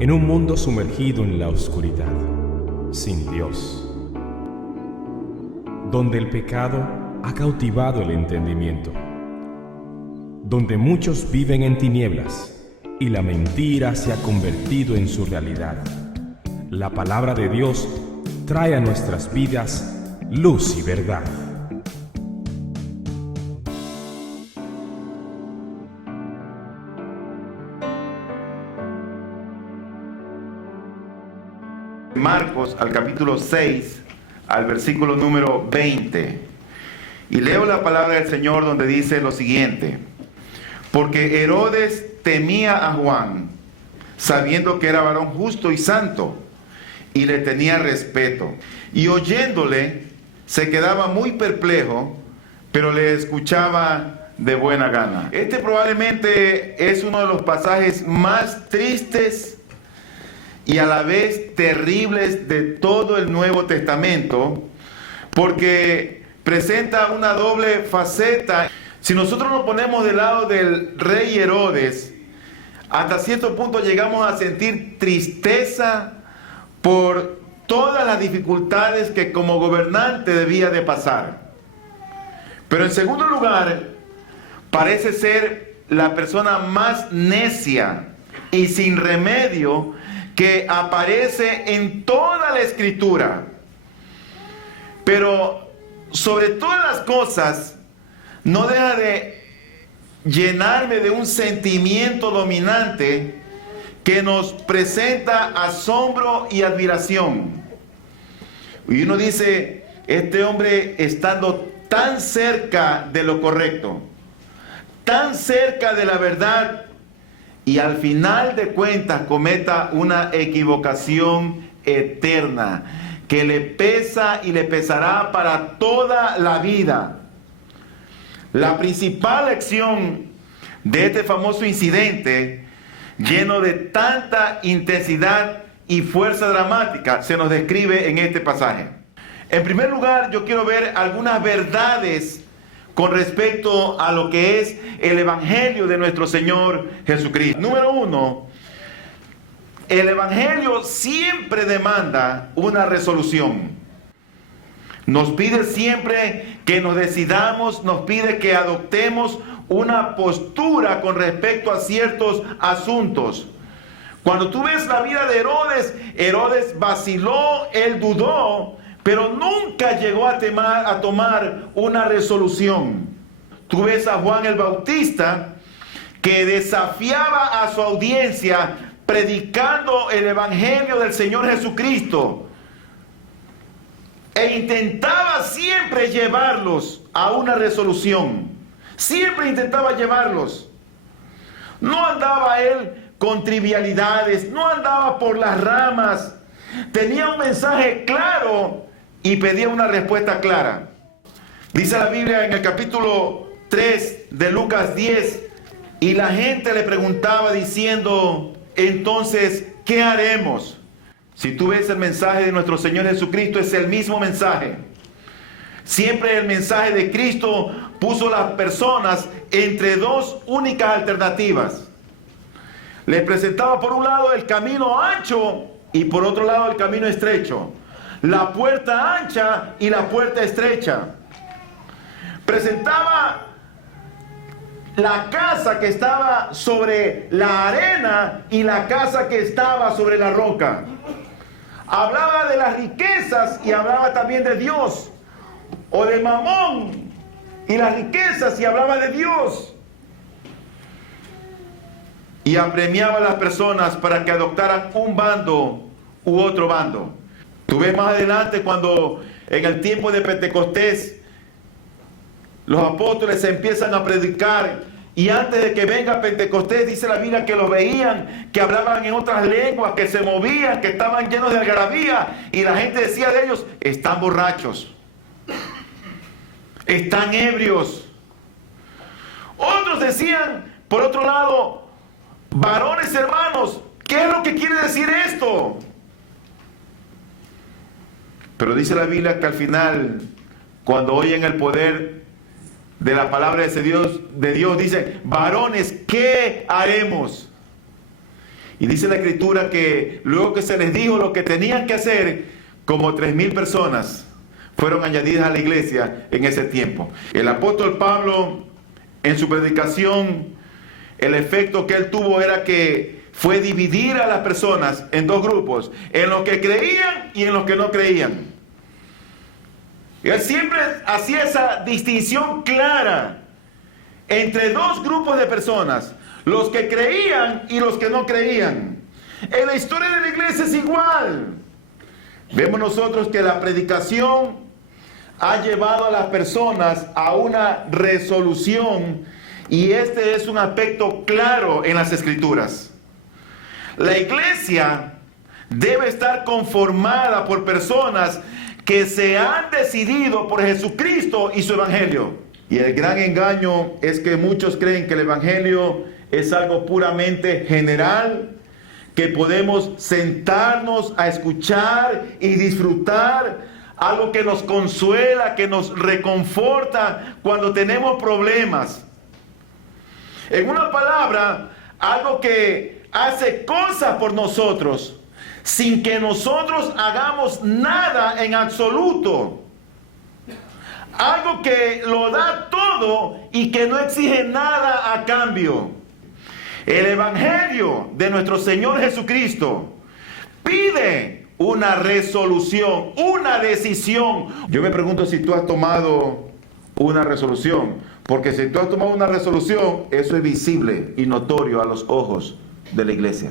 en un mundo sumergido en la oscuridad, sin Dios, donde el pecado ha cautivado el entendimiento, donde muchos viven en tinieblas y la mentira se ha convertido en su realidad. La palabra de Dios trae a nuestras vidas luz y verdad. Marcos al capítulo 6, al versículo número 20. Y leo la palabra del Señor donde dice lo siguiente: porque Herodes temía a Juan, sabiendo que era varón justo y santo, y le tenía respeto. Y oyéndole, se quedaba muy perplejo, pero le escuchaba de buena gana. Este probablemente es uno de los pasajes más tristes y a la vez terribles de todo el Nuevo Testamento, porque presenta una doble faceta. Si nosotros nos ponemos del lado del rey Herodes, hasta cierto punto llegamos a sentir tristeza por todas las dificultades que como gobernante debía de pasar. Pero en segundo lugar, parece ser la persona más necia y sin remedio que aparece en toda la Escritura. Pero sobre todas las cosas, no deja de llenarme de un sentimiento dominante que nos presenta asombro y admiración. Y uno dice, este hombre estando tan cerca de lo correcto, tan cerca de la verdad, y al final de cuentas cometa una equivocación eterna que le pesa y le pesará para toda la vida. La principal lección de este famoso incidente, lleno de tanta intensidad y fuerza dramática, se nos describe en este pasaje. En primer lugar, yo quiero ver algunas verdades con respecto a lo que es el Evangelio de nuestro Señor Jesucristo. Número uno, el Evangelio siempre demanda una resolución. Nos pide siempre que nos decidamos, nos pide que adoptemos una postura con respecto a ciertos asuntos. Cuando tú ves la vida de Herodes, Herodes vaciló, él dudó, pero nunca llegó a tomar una resolución. Tú ves a Juan el Bautista, que desafiaba a su audiencia predicando el Evangelio del Señor Jesucristo, e intentaba siempre llevarlos a una resolución. Siempre intentaba llevarlos. No andaba él con trivialidades, no andaba por las ramas. Tenía un mensaje claro y pedía una respuesta clara. Dice la Biblia en el capítulo 3 de Lucas 10, y la gente le preguntaba diciendo, entonces, ¿qué haremos? Si tú ves el mensaje de nuestro Señor Jesucristo, es el mismo mensaje. Siempre el mensaje de Cristo puso a las personas entre dos únicas alternativas. Les presentaba por un lado el camino ancho y por otro lado el camino estrecho. La puerta ancha y la puerta estrecha. Presentaba la casa que estaba sobre la arena y la casa que estaba sobre la roca. Hablaba de las riquezas y hablaba también de Dios. O de Mamón y las riquezas y hablaba de Dios. Y apremiaba a las personas para que adoptaran un bando u otro bando. Tú ves más adelante cuando en el tiempo de Pentecostés los apóstoles empiezan a predicar, y antes de que venga Pentecostés dice la Biblia que los veían, que hablaban en otras lenguas, que se movían, que estaban llenos de algarabía, y la gente decía de ellos, están borrachos, están ebrios. Otros decían, por otro lado, varones hermanos, ¿qué es lo que quiere decir esto? Pero dice la Biblia que al final, cuando oyen el poder de la palabra de Dios, dicen, varones, ¿qué haremos? Y dice la Escritura que luego que se les dijo lo que tenían que hacer, como 3,000 personas fueron añadidas a la iglesia en ese tiempo. El apóstol Pablo, en su predicación, el efecto que él tuvo era que fue dividir a las personas en dos grupos, en los que creían y en los que no creían. Y él siempre hacía esa distinción clara entre dos grupos de personas, los que creían y los que no creían. En la historia de la iglesia es igual. Vemos nosotros que la predicación ha llevado a las personas a una resolución, y este es un aspecto claro en las Escrituras. La iglesia debe estar conformada por personas que se han decidido por Jesucristo y su evangelio. Y el gran engaño es que muchos creen que el evangelio es algo puramente general, que podemos sentarnos a escuchar y disfrutar, algo que nos consuela, que nos reconforta cuando tenemos problemas. En una palabra, algo que hace cosas por nosotros sin que nosotros hagamos nada en absoluto. Algo que lo da todo y que no exige nada a cambio. El evangelio de nuestro Señor Jesucristo pide una resolución, una decisión. Yo me pregunto si tú has tomado una resolución, porque si tú has tomado una resolución, eso es visible y notorio a los ojos de la iglesia.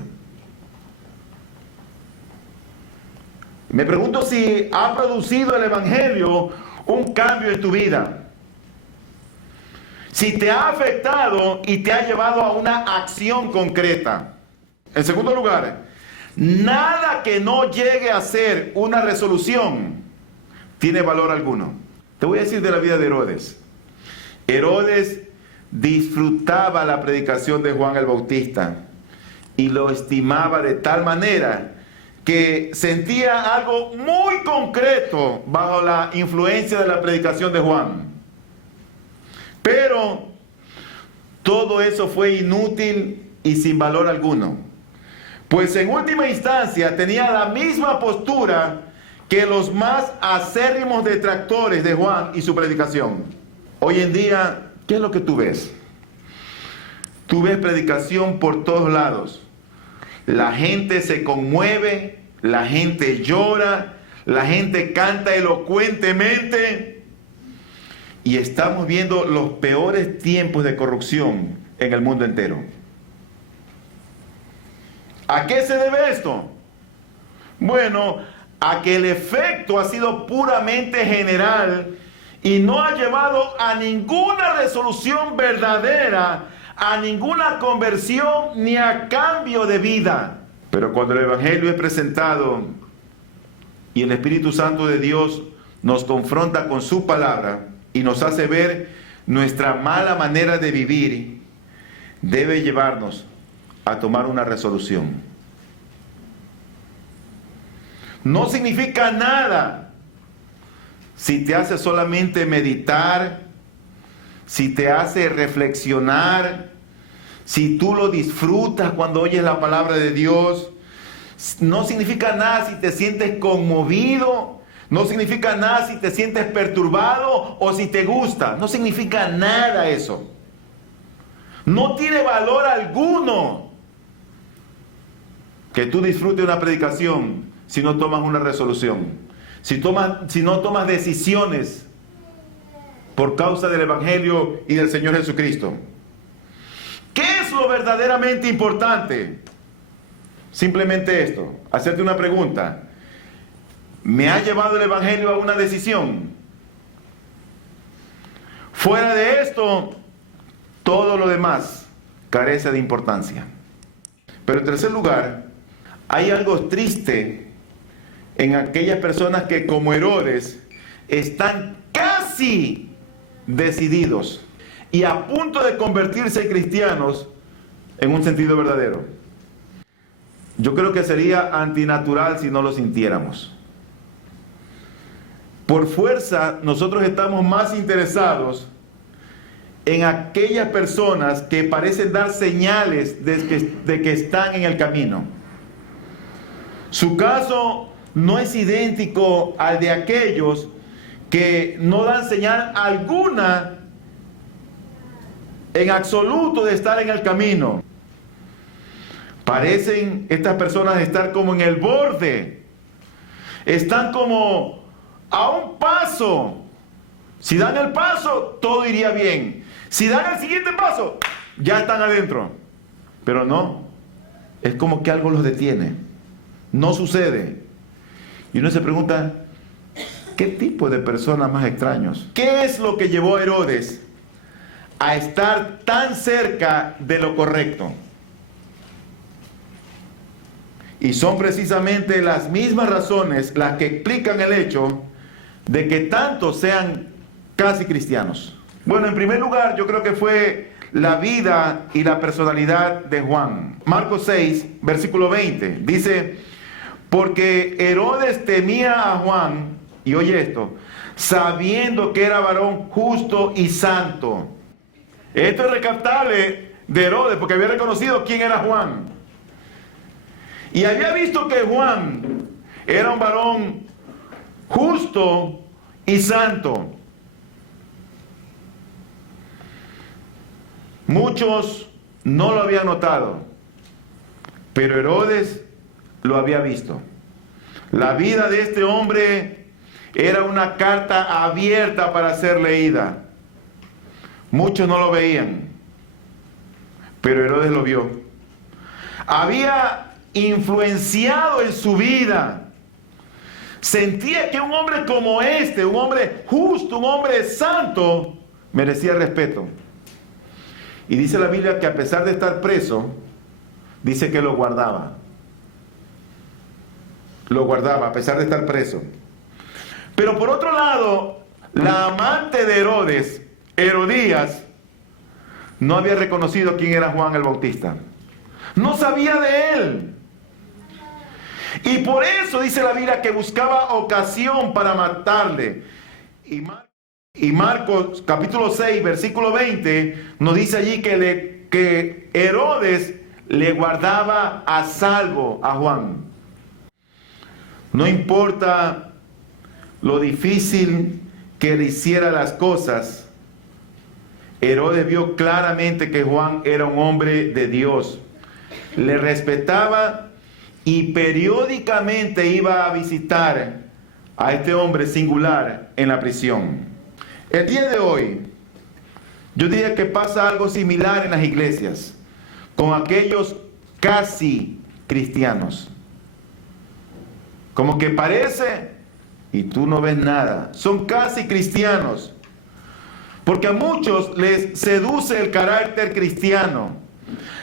Me pregunto si ha producido el evangelio un cambio en tu vida. Si te ha afectado y te ha llevado a una acción concreta. En segundo lugar, nada que no llegue a ser una resolución tiene valor alguno. Te voy a decir de la vida de Herodes. Herodes disfrutaba la predicación de Juan el Bautista y lo estimaba de tal manera que sentía algo muy concreto bajo la influencia de la predicación de Juan. Pero todo eso fue inútil y sin valor alguno, pues en última instancia tenía la misma postura que los más acérrimos detractores de Juan y su predicación. Hoy en día, ¿qué es lo que tú ves? Tú ves predicación por todos lados. La gente se conmueve, la gente llora, la gente canta elocuentemente. Y estamos viendo los peores tiempos de corrupción en el mundo entero. ¿A qué se debe esto? Bueno, a que el efecto ha sido puramente general y no ha llevado a ninguna resolución verdadera, a ninguna conversión ni a cambio de vida. Pero cuando el evangelio es presentado y el Espíritu Santo de Dios nos confronta con su palabra y nos hace ver nuestra mala manera de vivir, debe llevarnos a tomar una resolución. No significa nada si te hace solamente meditar, si te hace reflexionar, si tú lo disfrutas cuando oyes la palabra de Dios. No significa nada si te sientes conmovido. No significa nada si te sientes perturbado o si te gusta. No significa nada eso. No tiene valor alguno que tú disfrutes una predicación si no tomas una resolución. Si no tomas decisiones por causa del evangelio y del Señor Jesucristo. ¿Qué es lo verdaderamente importante? Simplemente esto, hacerte una pregunta. ¿Me ha llevado el evangelio a una decisión? Fuera de esto, todo lo demás carece de importancia. Pero en tercer lugar, hay algo triste en aquellas personas que, como Herodes, están casi decididos y a punto de convertirse en cristianos en un sentido verdadero. Yo creo que sería antinatural si no lo sintiéramos. Por fuerza, nosotros estamos más interesados en aquellas personas que parecen dar señales de que están en el camino. Su caso no es idéntico al de aquellos que no dan señal alguna en absoluto de estar en el camino. Parecen estas personas estar como en el borde. Están como a un paso. Si dan el paso, todo iría bien. Si dan el siguiente paso, ya están adentro. Pero no, es como que algo los detiene. No sucede. Y uno se pregunta, ¿qué tipo de personas más extraños? ¿Qué es lo que llevó a Herodes a estar tan cerca de lo correcto? Y son precisamente las mismas razones las que explican el hecho de que tantos sean casi cristianos. Bueno, en primer lugar, yo creo que fue la vida y la personalidad de Juan. Marcos 6, versículo 20, dice, porque Herodes temía a Juan, y oye esto, sabiendo que era varón justo y santo. Esto es recaptable de Herodes, porque había reconocido quién era Juan. Y había visto que Juan era un varón justo y santo. Muchos no lo habían notado, pero Herodes lo había visto. La vida de este hombre era una carta abierta para ser leída. Muchos no lo veían, pero Herodes lo vio. Había influenciado en su vida. Sentía que un hombre como este, un hombre justo, un hombre santo, merecía respeto. Y dice la Biblia que a pesar de estar preso, dice que lo guardaba. Lo guardaba a pesar de estar preso. Pero por otro lado, la amante de Herodes, Herodías, no había reconocido quién era Juan el Bautista. No sabía de él. Y por eso dice la Biblia que buscaba ocasión para matarle. Y Marcos capítulo 6, versículo 20, nos dice allí que Herodes le guardaba a salvo a Juan. No importa lo difícil que le hiciera las cosas, Herodes vio claramente que Juan era un hombre de Dios. Le respetaba y periódicamente iba a visitar a este hombre singular en la prisión. El día de hoy, yo diría que pasa algo similar en las iglesias, con aquellos casi cristianos. Como que parece y tú no ves nada. Son casi cristianos. Porque a muchos les seduce el carácter cristiano,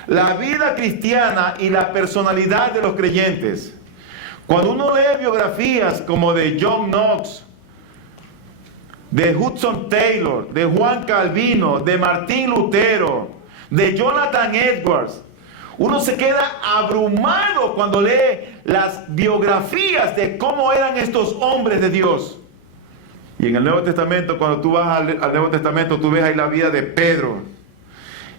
la vida cristiana y la personalidad de los creyentes. Cuando uno lee biografías como de John Knox, de Hudson Taylor, de Juan Calvino, de Martín Lutero, de Jonathan Edwards, uno se queda abrumado cuando lee las biografías de cómo eran estos hombres de Dios. Y en el Nuevo Testamento, cuando tú vas al Nuevo Testamento, tú ves ahí la vida de Pedro.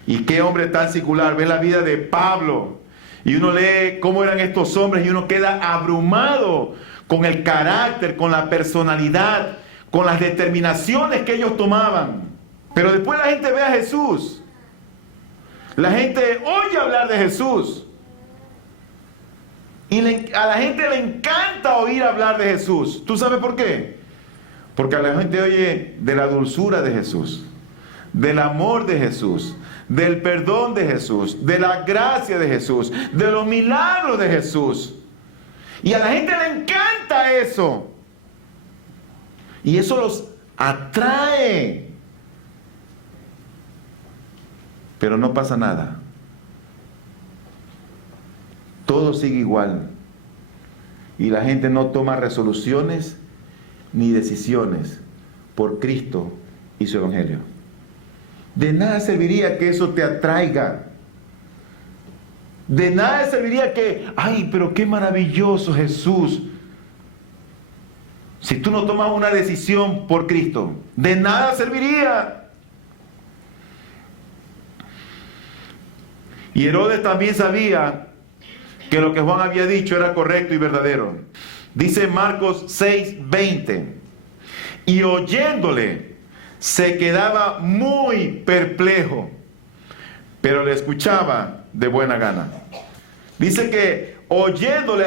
Y qué hombre tan singular. Ves la vida de Pablo. Y uno lee cómo eran estos hombres y uno queda abrumado con el carácter, con la personalidad, con las determinaciones que ellos tomaban. Pero después la gente ve a Jesús. La gente oye hablar de Jesús. Y a la gente le encanta oír hablar de Jesús. ¿Tú sabes por qué? Porque a la gente oye de la dulzura de Jesús, del amor de Jesús, del perdón de Jesús, de la gracia de Jesús, de los milagros de Jesús. Y a la gente le encanta eso. Y eso los atrae. Pero no pasa nada. Todo sigue igual. Y la gente no toma resoluciones ni decisiones por Cristo y su Evangelio. De nada serviría que eso te atraiga. De nada serviría que, ay, pero qué maravilloso Jesús. Si tú no tomas una decisión por Cristo, de nada serviría. Y Herodes también sabía que lo que Juan había dicho era correcto y verdadero. Dice Marcos 6:20, y oyéndole se quedaba muy perplejo, pero le escuchaba de buena gana. Dice que oyéndole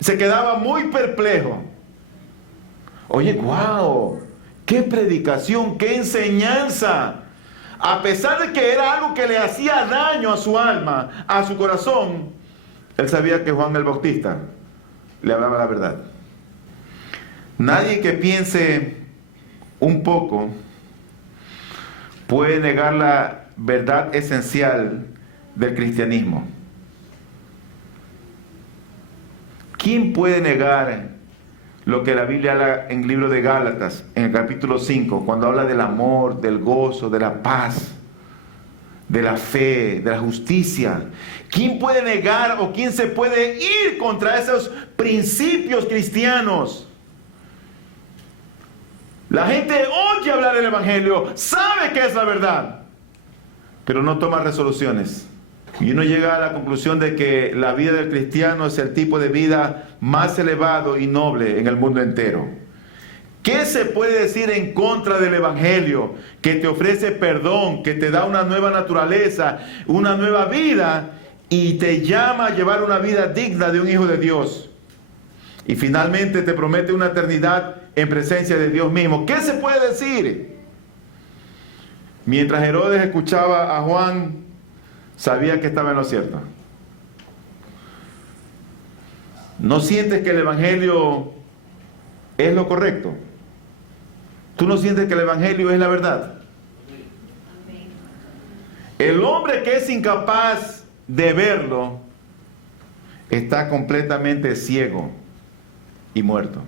se quedaba muy perplejo. Oye, wow, qué predicación, qué enseñanza. A pesar de que era algo que le hacía daño a su alma, a su corazón, él sabía que Juan el Bautista le hablaba la verdad. Nadie que piense un poco puede negar la verdad esencial del cristianismo. ¿Quién puede negar lo que la Biblia habla en el libro de Gálatas, en el capítulo 5, cuando habla del amor, del gozo, de la paz, de la fe, de la justicia? ¿Quién puede negar o quién se puede ir contra esos principios cristianos? La gente oye hablar del Evangelio, sabe que es la verdad, pero no toma resoluciones. Y uno llega a la conclusión de que la vida del cristiano es el tipo de vida más elevado y noble en el mundo entero. ¿Qué se puede decir en contra del Evangelio? Que te ofrece perdón, que te da una nueva naturaleza, una nueva vida, y te llama a llevar una vida digna de un hijo de Dios. Y finalmente te promete una eternidad en presencia de Dios mismo. ¿Qué se puede decir? Mientras Herodes escuchaba a Juan, sabía que estaba en lo cierto. ¿No sientes que el Evangelio es lo correcto? ¿Tú no sientes que el Evangelio es la verdad? El hombre que es incapaz de verlo está completamente ciego y muerto.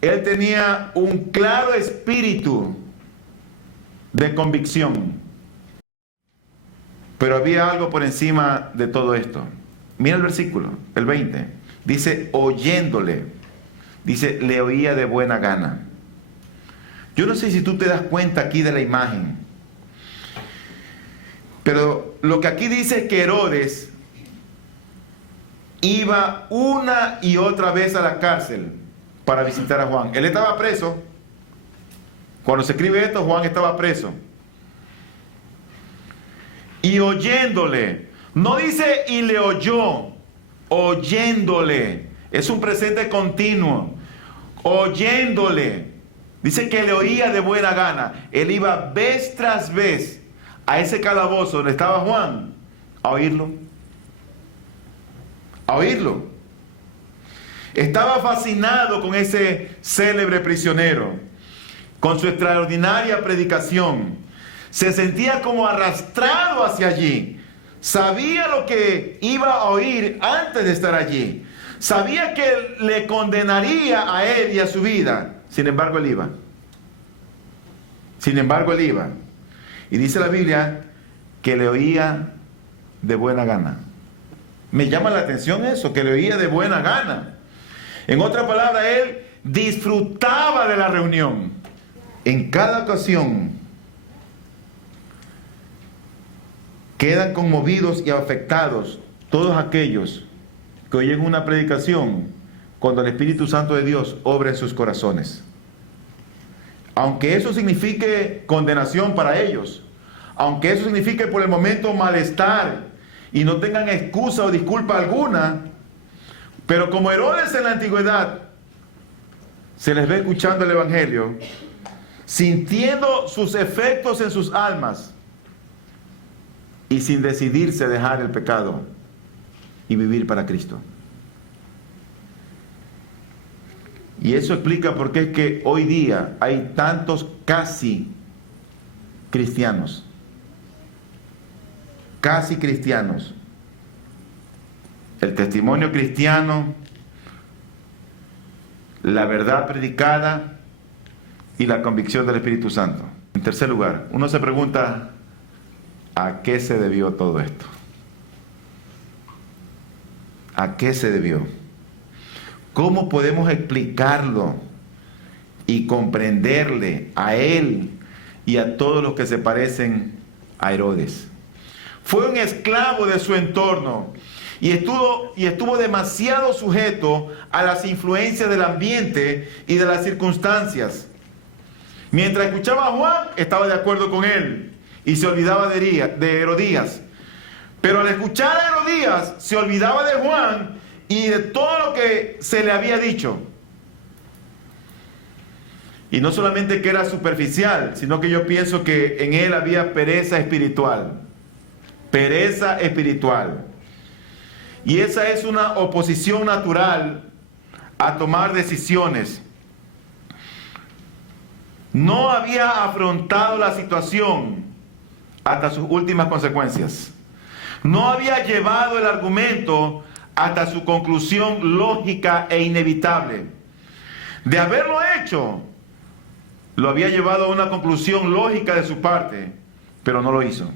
Él tenía un claro espíritu de convicción, pero había algo por encima de todo esto. Mira el versículo, el 20. Dice, oyéndole. Dice, le oía de buena gana. Yo no sé si tú te das cuenta aquí de la imagen, pero lo que aquí dice es que Herodes iba una y otra vez a la cárcel para visitar a Juan. Él estaba preso. Cuando se escribe esto, Juan estaba preso. Y oyéndole, no dice y le oyó, oyéndole, es un presente continuo, oyéndole, dice que le oía de buena gana. Él iba vez tras vez a ese calabozo donde estaba Juan, a oírlo, a oírlo. Estaba fascinado con ese célebre prisionero, con su extraordinaria predicación. Se sentía como arrastrado hacia allí. Sabía lo que iba a oír antes de estar allí. Sabía que le condenaría a él y a su vida. Sin embargo, él iba. Sin embargo, él iba. Y dice la Biblia que le oía de buena gana. Me llama la atención eso, que le oía de buena gana. En otra palabra, él disfrutaba de la reunión. En cada ocasión quedan conmovidos y afectados todos aquellos que oyen una predicación cuando el Espíritu Santo de Dios obra en sus corazones. Aunque eso signifique condenación para ellos, aunque eso signifique por el momento malestar y no tengan excusa o disculpa alguna, pero como Herodes en la antigüedad se les ve escuchando el Evangelio, sintiendo sus efectos en sus almas, y sin decidirse a dejar el pecado y vivir para Cristo. Y eso explica por qué es que hoy día hay tantos casi cristianos. Casi cristianos. El testimonio cristiano, la verdad predicada y la convicción del Espíritu Santo. En tercer lugar, uno se pregunta, ¿a qué se debió todo esto? ¿A qué se debió? ¿Cómo podemos explicarlo y comprenderle a él y a todos los que se parecen a Herodes? fue un esclavo de su entorno y estuvo demasiado sujeto a las influencias del ambiente y de las circunstancias. Mientras escuchaba a Juan, estaba de acuerdo con él y se olvidaba de Herodías. Pero al escuchar a Herodías, se olvidaba de Juan y de todo lo que se le había dicho. Y no solamente que era superficial, sino que yo pienso que en él había pereza espiritual. Pereza espiritual. Y esa es una oposición natural a tomar decisiones. No había afrontado la situación hasta sus últimas consecuencias. No había llevado el argumento hasta su conclusión lógica e inevitable. De haberlo hecho, lo había llevado a una conclusión lógica de su parte, pero no lo hizo.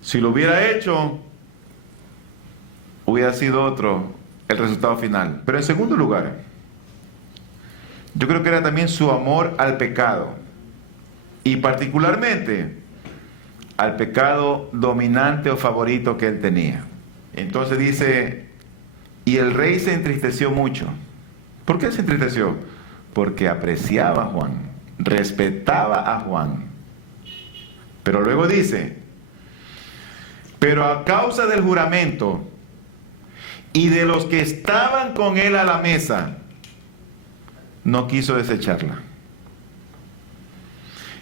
Si lo hubiera hecho, hubiera sido otro el resultado final. Pero en segundo lugar, yo creo que era también su amor al pecado, y particularmente al pecado dominante o favorito que él tenía. Entonces dice, y el rey se entristeció mucho. ¿Por qué se entristeció? Porque apreciaba a Juan, respetaba a Juan. Pero luego dice, pero a causa del juramento y de los que estaban con él a la mesa, no quiso desecharla.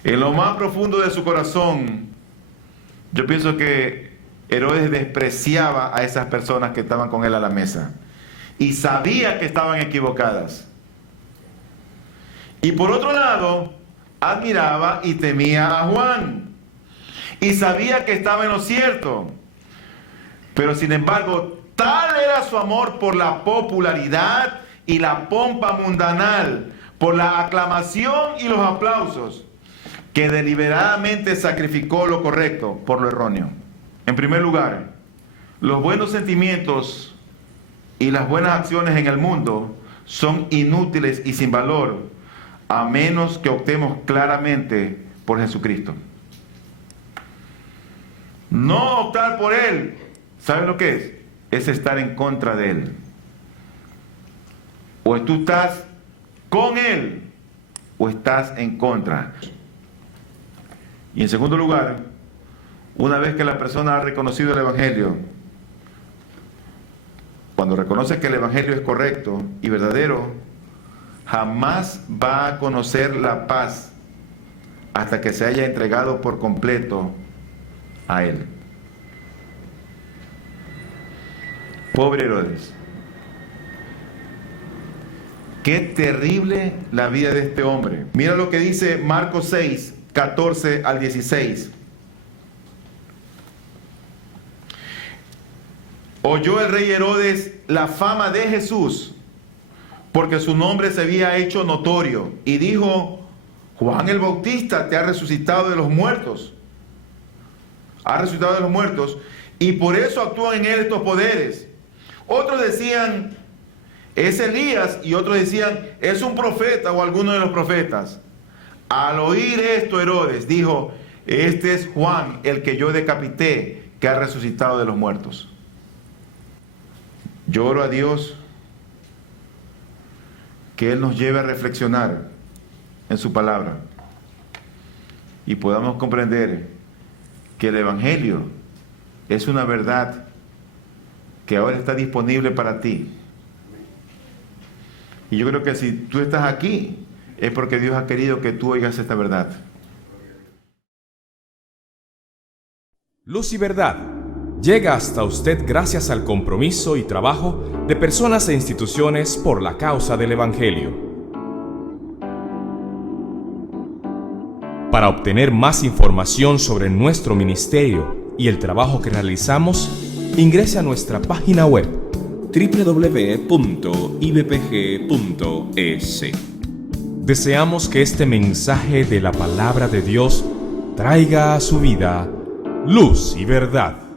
En lo más profundo de su corazón, yo pienso que Herodes despreciaba a esas personas que estaban con él a la mesa y sabía que estaban equivocadas. Y por otro lado, admiraba y temía a Juan y sabía que estaba en lo cierto. Pero sin embargo, tal era su amor por la popularidad y la pompa mundanal, por la aclamación y los aplausos, que deliberadamente sacrificó lo correcto por lo erróneo. En primer lugar, los buenos sentimientos y las buenas acciones en el mundo son inútiles y sin valor, a menos que optemos claramente por Jesucristo. No optar por Él, ¿saben lo que es? Es estar en contra de Él. O tú estás con Él, o estás en contra. Y en segundo lugar, una vez que la persona ha reconocido el Evangelio, cuando reconoce que el Evangelio es correcto y verdadero, jamás va a conocer la paz hasta que se haya entregado por completo a Él. Pobre Herodes. Qué terrible la vida de este hombre. Mira lo que dice Marcos 6, 14 al 16. Oyó el rey Herodes la fama de Jesús, porque su nombre se había hecho notorio, y dijo, Juan el Bautista te ha resucitado de los muertos. Ha resucitado de los muertos, y por eso actúan en él estos poderes. Otros decían, es Elías, y otros decían, es un profeta o alguno de los profetas. Al oír esto, Herodes dijo, este es Juan, el que yo decapité, que ha resucitado de los muertos. Yo oro a Dios que Él nos lleve a reflexionar en su palabra y podamos comprender que el Evangelio es una verdad que ahora está disponible para ti. Y yo creo que si tú estás aquí, es porque Dios ha querido que tú oigas esta verdad. Luz y Verdad llega hasta usted gracias al compromiso y trabajo de personas e instituciones por la causa del Evangelio. Para obtener más información sobre nuestro ministerio y el trabajo que realizamos, ingrese a nuestra página web www.ibpg.es. Deseamos que este mensaje de la palabra de Dios traiga a su vida luz y verdad.